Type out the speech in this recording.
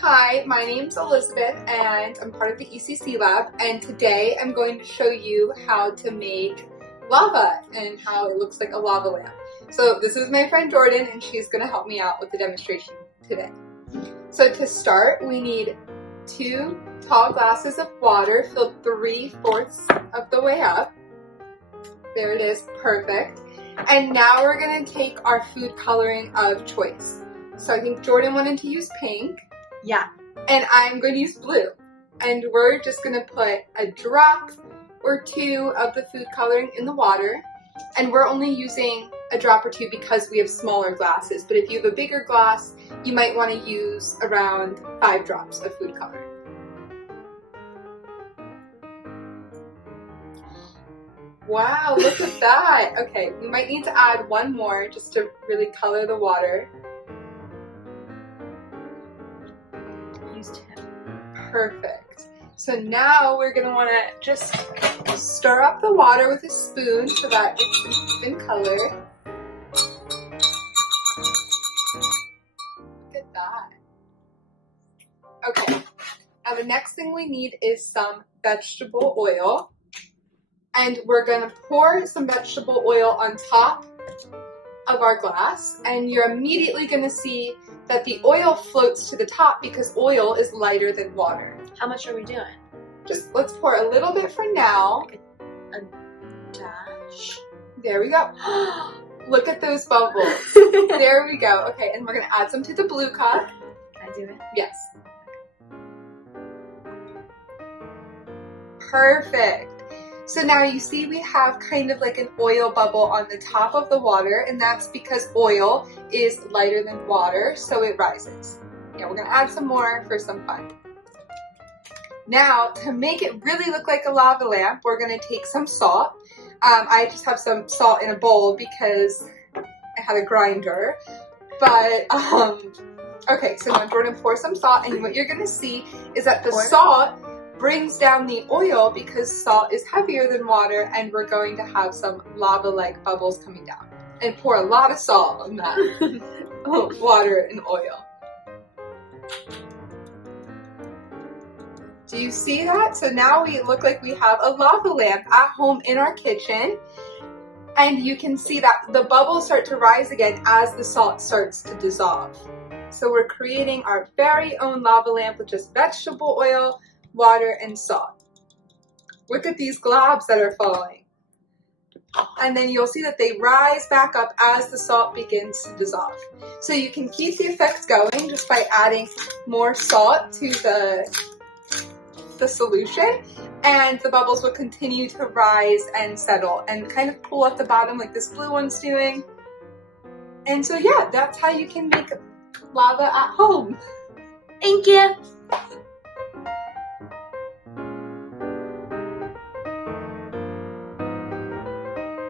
Hi, my name's Elizabeth and I'm part of the ECC lab, and today I'm going to show you how to make lava and how it looks like a lava lamp. So this is my friend Jordan and she's going to help me out with the demonstration today. So to start, we need 2 tall glasses of water filled 3/4 of the way up. There it is, perfect. And now we're going to take our food coloring of choice. So I think Jordan wanted to use pink. Yeah. And I'm going to use blue. And we're just going to put a drop or 2 of the food coloring in the water. And we're only using a drop or 2 because we have smaller glasses. But if you have a bigger glass, you might want to use around 5 drops of food coloring. Wow, look at that. Okay, we might need to add 1 more just to really color the water. Perfect. So now we're going to want to just stir up the water with a spoon so that it's an even color. Look at that. Okay, now the next thing we need is some vegetable oil. And we're going to pour some vegetable oil on top of our glass, and you're immediately going to see that the oil floats to the top because oil is lighter than water. How much are we doing? Just let's pour a little bit for now. A dash. There we go. Look at those bubbles. There we go. Okay, and we're going to add some to the blue cup. Can I do it? Yes. Perfect. So now you see we have kind of like an oil bubble on the top of the water, and that's because oil is lighter than water, so it rises. Yeah, we're gonna add some more for some fun. Now, to make it really look like a lava lamp, we're gonna take some salt. I just have some salt in a bowl because I had a grinder. But, okay, so now Jordan, pour some salt, and what you're gonna see is that the salt brings down the oil because salt is heavier than water, and we're going to have some lava-like bubbles coming down. And pour a lot of salt on that water and oil. Do you see that? So now we look like we have a lava lamp at home in our kitchen, and you can see that the bubbles start to rise again as the salt starts to dissolve. So we're creating our very own lava lamp with just vegetable oil, water, and salt. Look at these globs that are falling. And then you'll see that they rise back up as the salt begins to dissolve. So you can keep the effects going just by adding more salt to the solution, and the bubbles will continue to rise and settle and kind of pull up the bottom like this blue one's doing. And so yeah, that's how you can make lava at home. Thank you.